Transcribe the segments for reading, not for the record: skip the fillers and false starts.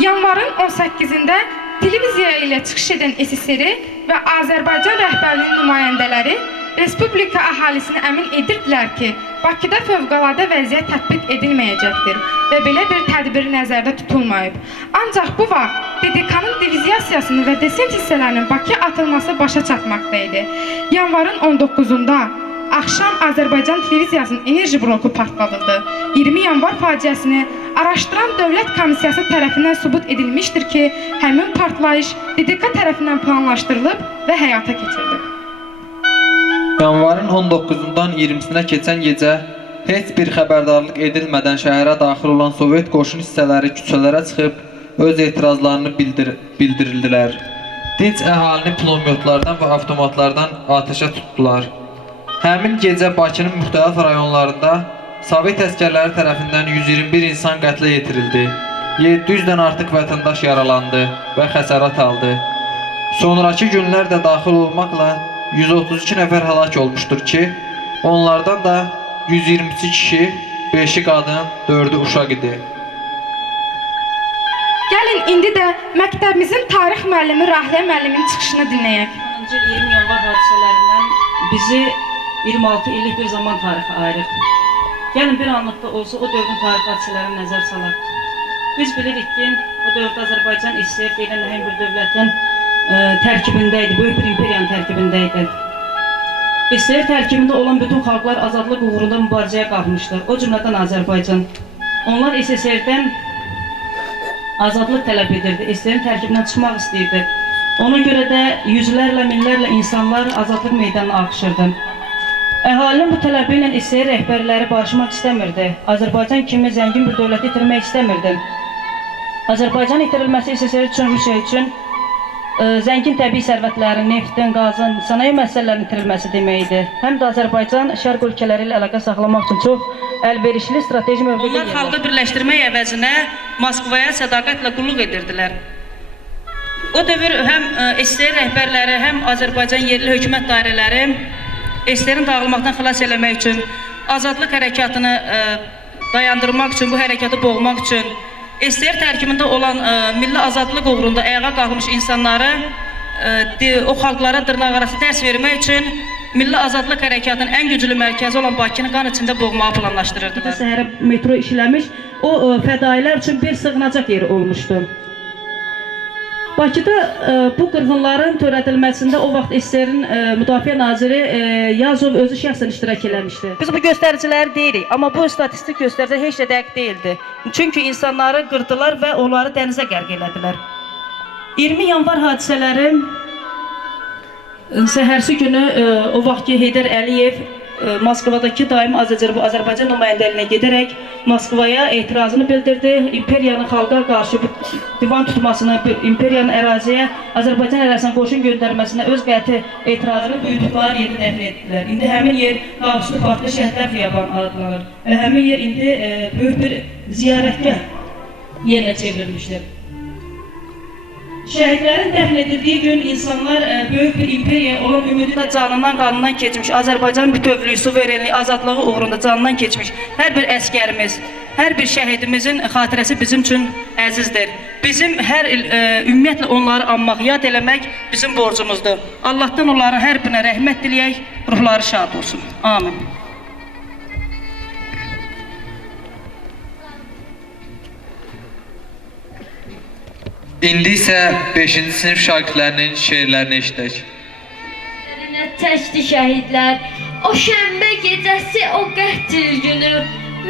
Yanvarın 18-də televiziya ilə çıxış edən SSR və Azərbaycan rəhbərliyinin nümayəndələri Respublika əhalisini əmin edirdilər ki, Bakıda fövqəladə vəziyyət tətbiq edilməyəcəkdir və belə bir tədbir nəzərdə tutulmayıb. Ancaq bu vaxt DDK-nın diviziyasının və desant hissələrinin Bakıya atılması başa çatmaqda idi. Yanvarın 19-da axşam Azərbaycan televiziyasının enerji bloku partladıldı. 20 yanvar faciəsini araşdıran Dövlət Komissiyası tərəfindən sübut edilmişdir ki, həmin partlayış DDK tərəfindən planlaşdırılıb və həyata keçirilib. Yanvarın 19-dan 20-sinə keçən gecə heç bir xəbərdarlıq edilmədən şəhərə daxil olan Sovet qoşun hissələri küçələrə çıxıb öz etirazlarını bildirdilər. Dinc əhalini pulemyotlardan və avtomatlardan atəşə tutdular. Həmin gecə Bakının müxtəlif rayonlarında Sovet əskərləri tərəfindən 121 insan qətlə yetirildi. 700-dən artıq vətəndaş yaralandı və xəsarət aldı. Sonrakı günlərdə daxil olmaqla 132 nəfər həlak olmuşdur ki, onlardan da 122 kişi, 5-i qadın, 4-ü uşaq idi. Gəlin indi də məktəbimizin tarix müəllimi Rahilə müəllimin çıxışını dinləyək. 20 yanvar hadisələrindən bizi 26 illik bir zaman tarixi ayırır. Gəlin bir anlıqda olsa o dövrün tarix hadisələrini nəzər salaq. Biz bilirik ki, o dövrdə Azərbaycan SSR deyilən nəhəng bir dövlətin tərkibində idi, böyük bir imperiyanın tərkibində idi. SSR tərkibində olan bütün xalqlar azadlıq uğrunda mübarizəyə qalxmışdır, o cümlədən Azərbaycan. Onlar SSR-dən azadlıq tələb edirdi, SSR-in tərkibindən çıxmaq istəyirdi. Ona görə də yüzlərlə, minlərlə insanlar azadlıq meydanına axışırdı. Əhalinin bu tələbi ilə SSR rəhbərləri barışmaq istəmirdi. Azərbaycan kimi zəngin bir dövləti itirmək istəmirdi. Azərbaycan itirilməsi SSR üçün, Rusiya üçün zəngin təbii sərvətlərin, neftin, qazın, sənaye məsələlərinin itirilməsi deməkdir. Həm də Azərbaycan şərq ölkələri ilə əlaqə saxlamaq üçün çox əlverişli strateji mövqedə yerləşdi. Onlar xalqı birləşdirmək əvəzinə Moskvaya sədaqətlə qulluq edirdilər. O dövr həm SSR rəhbərləri, həm Azərbaycan yerli hökumət dairələri SSR-in dağılmaqdan xilas eləmək üçün, azadlıq hərəkatını dayandırmaq üçün, bu hərəkatı boğmaq üçün, SSR tərkibində olan milli azadlıq uğrunda ayağa qalxmış insanları o xalqlara dırnaq arası dərs vermək üçün milli azadlıq hərəkatının ən güclü mərkəzi olan Bakını qan içində boğmağı planlaşdırırdılar. Səhərə metro işləmiş, o fədailər üçün bir sığınacaq yeri olmuşdu. Bakıda bu qırğınların törədilməsində o vaxt SSR-in Müdafiə Naziri Yazov özü şəxsən iştirak eləmişdi. Biz bu göstəriciləri deyirik, amma bu statistik göstərici heç də dəqiq deyildi. Çünki insanları qırdılar və onları dənizə qərq elədilər. 20 yanvar hadisələri səhərsi günü o vaxt ki Heydər Əliyev Moskvadakı daimi Azərbaycan nümayəndəliyinə gedərək Moskvaya etirazını bildirdi. İmperiyanın xalqa qarşı divan tutmasını, imperiyanın əraziyə, Azərbaycan ərazisinə qoşun göndərməsinə öz qəti etirazını böyütükləri yeri dəfn etdilər. İndi həmin yer Qavuslu Parklı Şəhidlər Xiyabanı adlanır və həmin yer indi böyük bir ziyarətgah yerinə çevrilmişdir. Şəhidlərin dəfn edildiyi gün insanlar böyük bir imperiya olan ümidlə canından, qanından keçmiş, Azərbaycanın bütövlüyü, suverenliyi, azadlığı uğrunda canından keçmiş hər bir əskərimiz, hər bir şəhidimizin xatirəsi bizim üçün əzizdir. Bizim hər il ümumiyyətlə onları anmaq, yad eləmək bizim borcumuzdur. Allahdan onların hər birinə rəhmət diləyək, ruhları şad olsun. Amin. İndi isə 5-ci sinif şagirdlərinin şeirlərini eşidək. Çəkdi şəhidlər, o şənbə gecəsi, o qətl günü,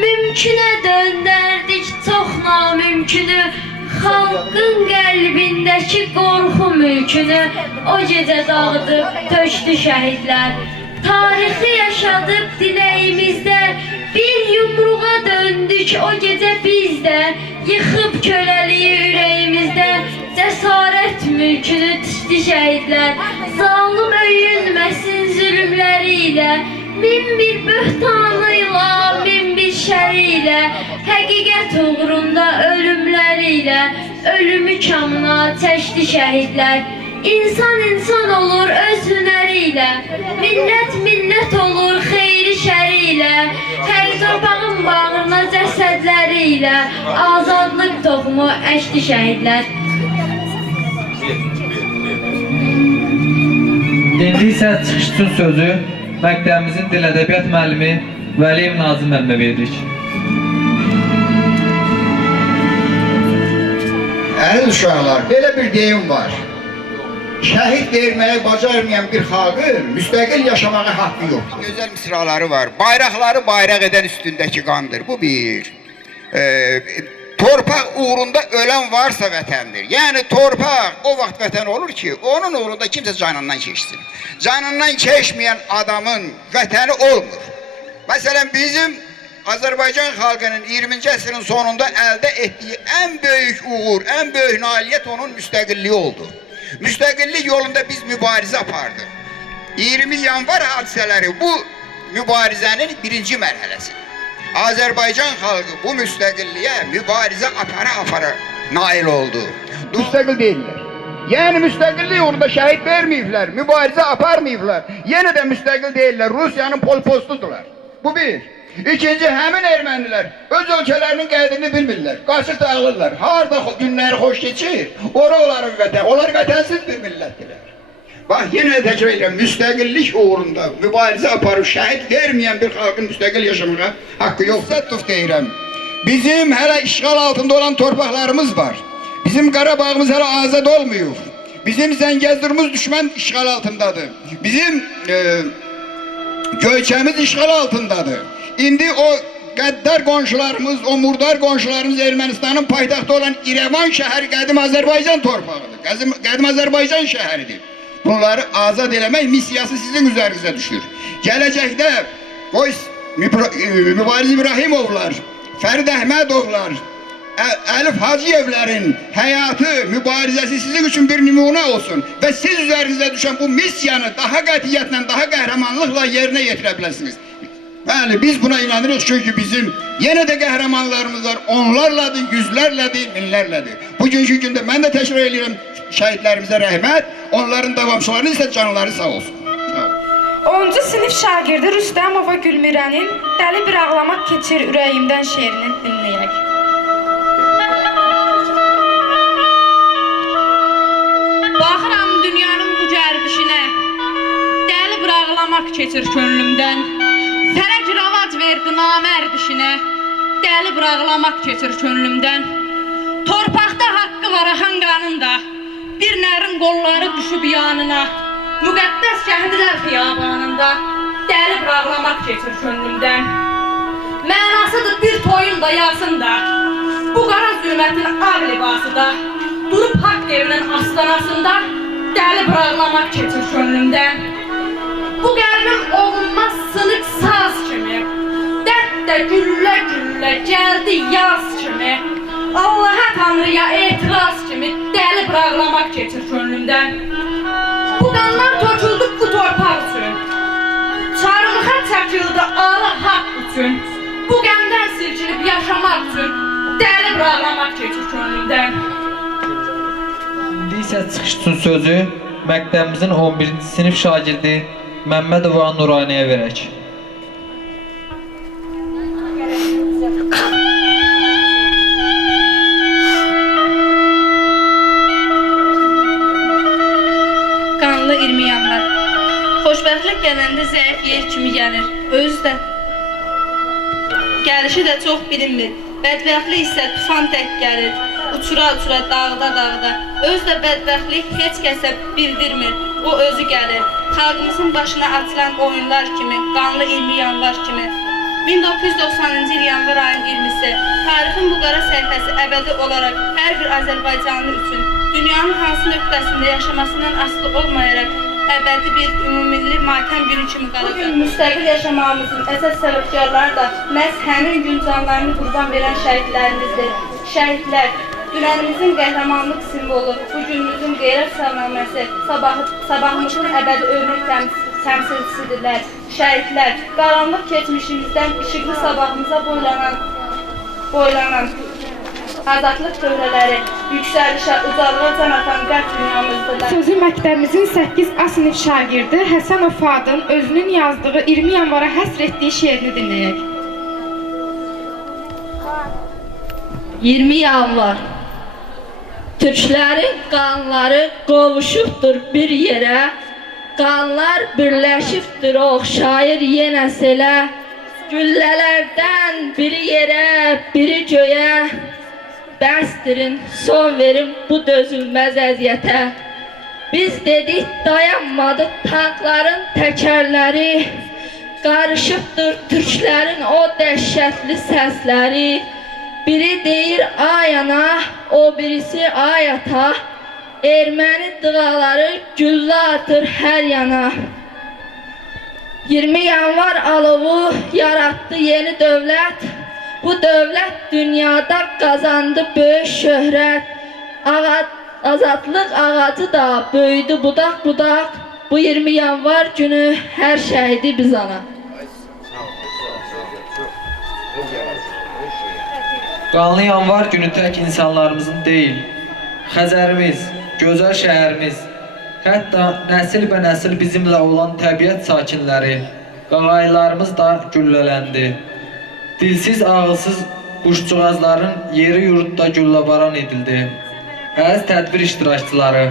mümkünə döndərdik çox namümkünü, xalqın qəlbindəki qorxu mülkünü, o gecə dağıdıb tökdü şəhidlər. Tarixi yaşadıb diləyimizdə, bir yumruğa döndük o gecə bizdə, yıxıb köleliyi ürəyimizdə, cəsarət mülkünü tikdi şəhidlər. Zalım öyünməsin zülümləri ilə, min bir böhtanıyla, min bir şəri ilə, həqiqət uğrunda ölümləri ilə, ölümü kamına çəkdi şəhidlər. İnsan insan olur öz hünəriyle, millət millət olur xeyri şəriyle, hər torpağın bağrına cəsədləriyle, azadlıq toxumu əkdi şəhidlər. İndi isə çıxış üçün sözü məktəbimizin dil ədəbiyyat müəllimi Vəliyev Nazım müəllimə veririk. Əziz uşaqlar, belə bir deyim var. Şəhid verməyi bacarmayan bir xalqın müstəqil yaşamağa haqqı yoxdur. Gözəl misraları var. Bayraqları bayraq edən üstündəki qandır. Bu bir. Torpaq uğrunda ölən varsa vətəndir. Yəni torpaq o vaxt vətən olur ki, onun uğrunda kimsə canından keçsin. Canından keçməyən adamın vətəni olmur. Məsələn, bizim Azərbaycan xalqının 20-ci əsrin sonunda əldə etdiyi ən böyük uğur, ən böyük nailiyyət onun müstəqilliyi oldu. Müstəqillik yolunda biz mübarizə apardıq. 20 yanvar hadisələri bu mübarizənin birinci mərhələsi. Azərbaycan xalqı bu müstəqilliyə mübarizə apara nail oldu. Müstəqil deyirlər. Yəni müstəqillik uğrunda şəhid verməyiblər, mübarizə aparmayıblar. Yenə də müstəqil deyirlər, Rusiyanın polpostudular. Bu bir. İkinci, həmin ermənilər öz ölkələrinin qədrini bilmirlər, qaçıb dağılırlar. Harada günləri xoş keçir, onların vətən, onlar vətənsiz bir millətdirlər. Bax, yenə də təkrar edirəm, müstəqillik uğrunda mübarizə aparıb şəhid verməyən bir xalqın müstəqil yaşamağa haqqı yoxsa tuf deyirəm. Bizim hələ işğal altında olan torpaqlarımız var. Bizim Qarabağımız hələ azad olmuyor. Bizim Zəngəzurumuz düşmən işğal altındadır. Bizim Göyçəmiz işğal altındadır. İndi o qəddar qonşularımız, o murdar qonşularımız Ermənistanın paytaxtı olan İrəvan şəhəri qədim Azərbaycan torpağıdır. Qədim Azərbaycan şəhəridir. Bunları azad eləmək missiyası sizin üzərinizə düşür. Gələcəkdə Mübariz İbrahimovlar, Fərid Əhmədovlar, Əlif Hacıyevlərin həyatı, mübarizəsi sizin üçün bir nümunə olsun və siz üzərinizə düşən bu missiyanı daha qətiyyətlə, daha qəhrəmanlıqla yerinə yetirə biləsiniz. Bəli, biz buna inanırıq çünki bizim yenə də qəhrəmanlarımız var, onlarladır, yüzlərlədir, minlərlədir. Bugünkü gündə mən də təkrar edirəm şəhidlərimizə rəhmət, onların davamçılarının isə canları sağ olsun. 10-cu sinif şagirdi Rüstəmova Gülmirənin Dəli bir ağlamaq keçir ürəyimdən şeirini dinləyək. Baxıram dünyanın bu gərdişinə, dəli bir ağlamaq keçir könlümdən. Fərəc ravac verdi namərdişinə, dəli bir ağlamaq keçir könlümdən. Torpaqda haqqı var axan qanında, bir nərin qolları düşüb yanına. Müqəddəs şəhidlər xiyabanında, dəli bir ağlamaq keçir könlümdən. Mənasıdır bir toyun da yasında, bu qara zülmətin ağ libası da. Durub haqq evinin aslanasında, dəli bir ağlamaq keçir könlümdən. Bu qəlbim olunmaz sınıq saz kimi, dərd də güllə güllə gəldi yaz kimi. Allaha Tanrıya etiraz kimi, dəli bir ağlamaq keçir könlümdən. Bu qanlar töküldü bu torpaq üçün, çarmıxa çəkildi alı haqq üçün. Bu qəmdən silkinib yaşamaq üçün, dəli bir ağlamaq keçir könlümdən. İndi isə çıxış üçün sözü məktəbimizin 11-ci sinif şagirdi Məmmədova Nuraniyə verək. Qanlı irmiyanlar. Xoşbəxtlik gələndə zəif yer kimi gəlir. Özü də gəlişi də çox bilinmir. Bədbəxtlik isə tufan tək gəlir. Uçura-uçura dağda-dağda. Özü də bədbəxtlik heç kəsə bildirmir. O özü gəlir. Xalqımızın başına atılan oyunlar kimi, qanlı irmiyanlar kimi. 1990-cı il yanvar ayının 20-si, tarixin bu qara səhifəsi əbədi olaraq hər bir Azərbaycanlı üçün dünyanın hansı nöqtəsində yaşamasından asılı olmayaraq əbədi bir ümumilli matəm günü kimi qalacaq. Bugün müstəqil yaşamağımızın əsas səbəbkarları da məhz həmin gün canlarını qurban verən şəhidlərimizdir. Şəhidlər, dünənimizin qəhrəmanlıq simvolu, bugünümüzün qeyrət salnaməsi, sabahımızın əbədi örnək təmsilçisidirlər. Şəhidlər, qaranlıq keçmişimizdən işıqlı sabahımıza boylanan azadlıq dövrələri, yüksəlişə, ucalığa can atan qərb dünyamızdırlar. Sözü məktəbimizin 8 A sinif şagirdi Həsənov Fuadın özünün yazdığı 20 yanvara həsr etdiyi şeirini dinləyək. 20 yanvar. Türklərin qanları qovuşubdur bir yerə, qanlar birləşibdir oxşayır yenə selə, güllələrdən biri yerə, biri göyə, bəsdirin, son verin bu dözülməz əziyyətə. Biz dedik dayanmadı tankların təkərləri, qarışıbdır türklərin o dəhşətli səsləri. Biri deyir ay ana, o birisi ay ata, erməni dığaları güllə atır hər yana. 20 yanvar alovu yarattı yeni dövlət, bu dövlət dünyada qazandı böyük şöhrət. Azadlıq ağacı da böyüdü budaq-budaq, bu 20 yanvar günü hər şəhidi biz ana. Qanlı yanvar günü tək insanlarımızın deyil, Xəzərimiz, gözəl şəhərimiz, hətta nəsil və nəsil bizimlə olan təbiət sakinləri, qağaylarımız da güllələndi. Dilsiz, ağılsız quşcuğazların yeri yurtda güllabaran edildi. Əziz tədbir iştirakçıları,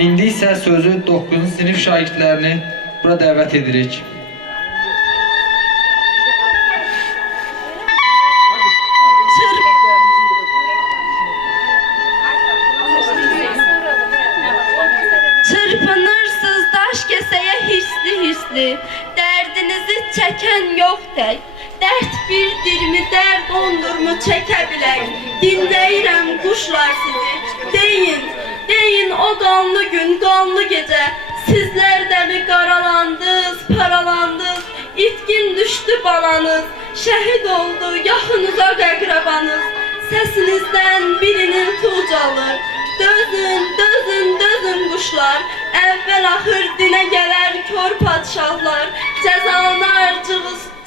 indi isə sözü 9-cu sinif şagirdlərini bura dəvət edirik. Çırpınırsınız daş kesəyə hirsli-hirsli, dərdinizi çəkən yox tək, dərd birdirmi, dərd ondurmu çəkə bilək. Dinləyirəm quşlar sizi, deyin o qanlı gün, qanlı gecə, sizlər də mi qaralandınız, paralandınız, itkin düşdü balanız, şəhid oldu yaxınıza qəqrəbanız, səsinizdən birinin tuğ alır. Dözün quşlar, əvvəl axır dinə gələr kör padşahlar, cəzalanar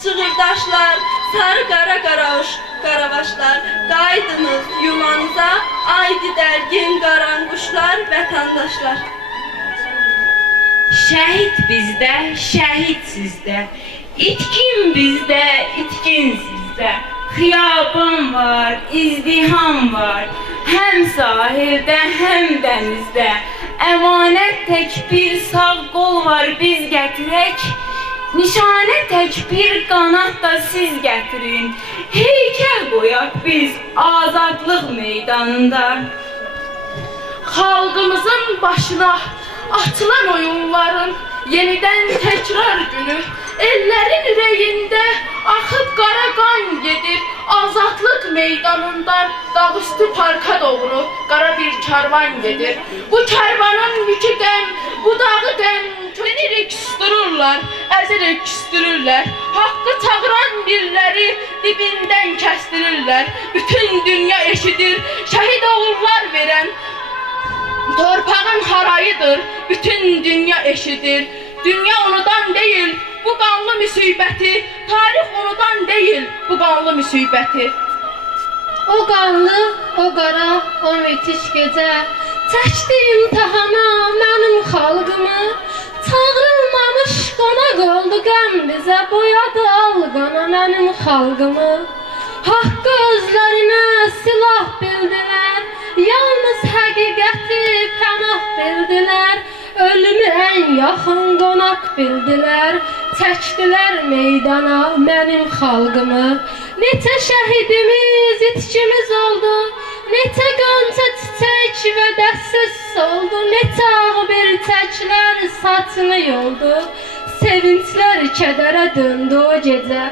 cığırdaşlar, sarı qara qaravaşlar, qaydınız yumanıza, aydi dərgin qaranquşlar, vətəndaşlar. Şəhid bizdə, şəhid sizdə, itkin bizdə, itkin sizdə, xiyaban var, izdiham var, həm sahildə, həm dənizdə, əmanət tək bir sağ qol var biz gətirək, nişanə tək bir qanat da siz gətirin, heykəl qoyaq biz azadlıq meydanında. Xalqımızın başına atılan oyunların yenidən təkrar günü, ellərin ürəyində axıb qara qan gedir, azadlıq meydanından Dağüstü parka doğru qara bir karvan gedir. Bu karvanın yükü qəm, budağı qəm, kötürük küstürürlər, əzirük küstürürlər, haqqı çağıran dilləri dibindən kəstirirlər. Bütün dünya eşidir, şəhid oğullar verən torpağın harayıdır, bütün dünya eşidir. Dünya unudan deyil bu qanlı müsibəti, tarix unudan deyil bu qanlı müsibəti. O qanlı, o qara, o müthiş gecə çəkdi imtihana mənim xalqımı, çağırılmamış qonaq oldu qəm bizə, boyadı alqana mənim xalqımı. Haqqı özlərinə silah bildilər, yalnız həqiqəti pənah bildilər, ölümü ən yaxın qonaq bildilər, çəkdilər meydana mənim xalqımı. Neçə şəhidimiz, itkimiz oldu, neçə qönçə çiçək və dəssiz soldu, neçə ağ bir çəklər saçını yoldu, sevinclər kədərə döndü o gecə.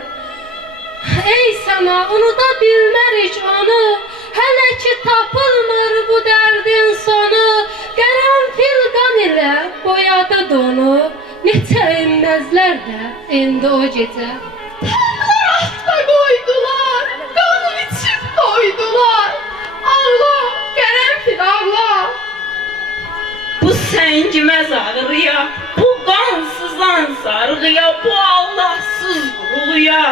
Ey səma, unuda bilmərik onu, hələ ki tapılmır bu dərdin sonu, qərənfil qan ilə boyadı donu, neçə inməzlər də indi o gecə. Tənlər atda qoydular, qanım içib doydular, Allah, qərənfil Allah. Bu səngiməz ağrıya, bu qansızan sarğıya, bu Allahsız vurğuya,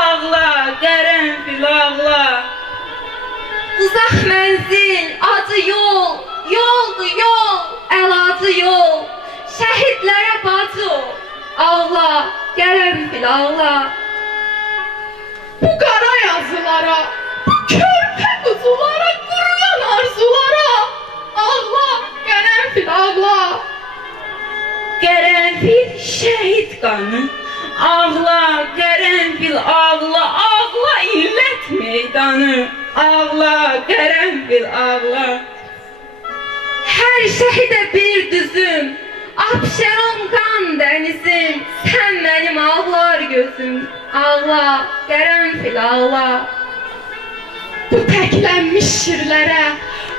ağla, qərənfil ağla. Uzaq mənzil, acı yol, yoldur yol, əlacı yol. Şəhidlərə bacı ol, ağla, qərənfil ağla. Bu qara yazılara, bu körpə quzulara, quruyan arzulara, ağla, qərənfil ağla. Qərənfil şəhid qanı, ağla, qərənfil ağla, ağla illət meydanı, ağla, qərənfil ağla. Hər şəhidə bir düzüm, Abşeron qan dənizim, sən mənim ağlar gözüm, ağla, qərənfil ağla. Bu təklənmiş şirlərə,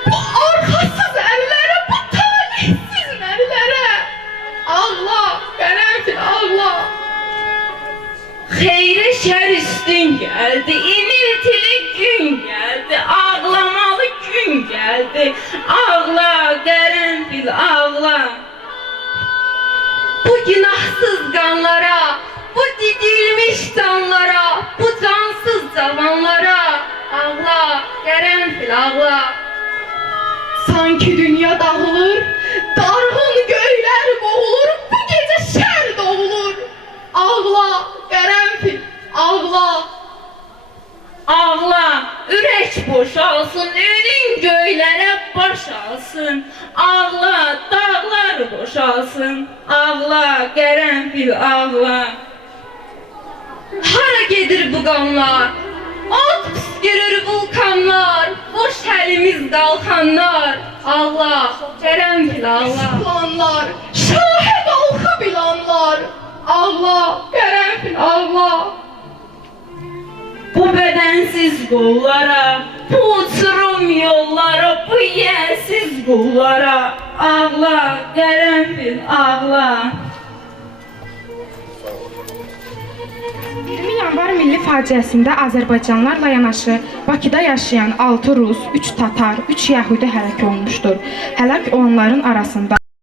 bu arxasız əllərə, bu talihsiz nərilərə, ağla, qərənfil ağla. Xeyri şər üstün gəldi, iniltili gün gəldi, ağlamalı gün gəldi, ağla, qərənfil ağla. Bu günahsız qanlara, bu didilmiş canlara, bu cansız cavanlara, ağla, qərənfil ağla. Sanki dünya dağılır, darğın göylər boğulur, bu gecə şər doğulur. Ağla, qərənfil, ağla. Ağla, ürək boşalsın, önün göylərə boşalsın. Ağla, dağlar boşalsın. Ağla, qərənfil ağla. Hara gedir bu qanlar? Od püskürür vulkanlar, boş əlimiz qalxanlar. Ağla, qərənfil ağla. Planlar, şahə qalxa bilanlar. Ağla, qərənfil ağla. Bu bədənsiz qollara, bu uçurum yollara, bu yiyəsiz qullara. Ağla, qərənfil ağla. 20 yanvar milli faciəsində Azərbaycanlarla yanaşı Bakıda yaşayan 6 Rus, 3 Tatar, 3 Yəhudi həlak olmuşdur. Həlak olanların arasında